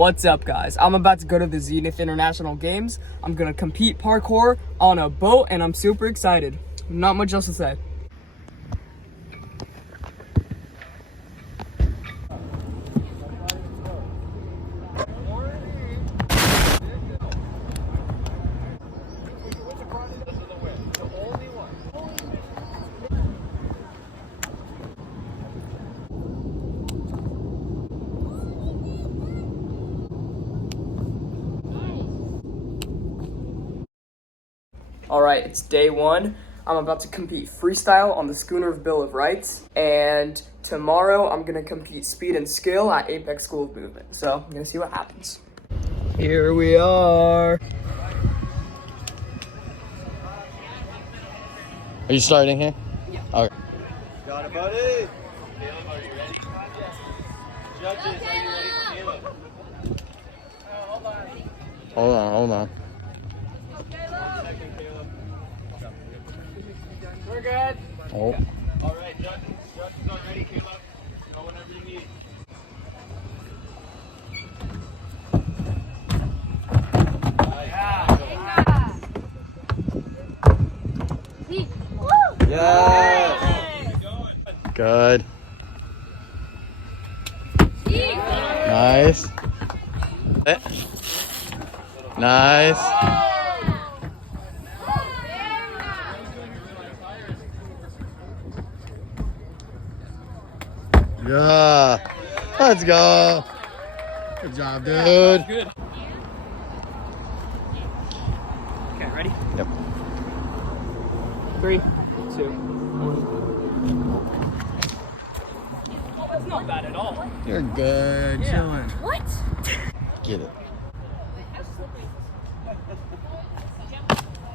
What's up, guys? I'm about to go to the Zenith International Games. I'm gonna compete parkour on a boat and I'm super excited. Not much else to say. All right, it's day one. I'm about to compete freestyle on the schooner of Bill of Rights. And tomorrow I'm gonna compete speed and skill at Apex School of Movement. So I'm gonna see what happens. Here we are. Are you starting here? Yeah. Okay. Got it, buddy. Caleb, are you ready? Judges, are you ready for Caleb? Hold on. We're good. Oh. All right, judges are ready, Caleb. Go whenever you need. Yes. Good. Nice. Nice. Yeah. Let's go. Good job, dude. Good. Okay, ready? Yep. 3, 2, 1. Oh, that's not bad at all. You're good. Yeah. Chilling. What? Get it.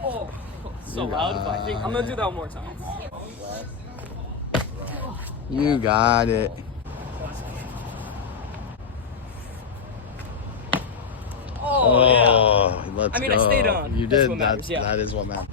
Oh, so loud, but I think I'm gonna do that one more time. You got it. Oh, yeah. Let's I mean, go. I stayed on. You That's did. what matters, yeah. That is what matters.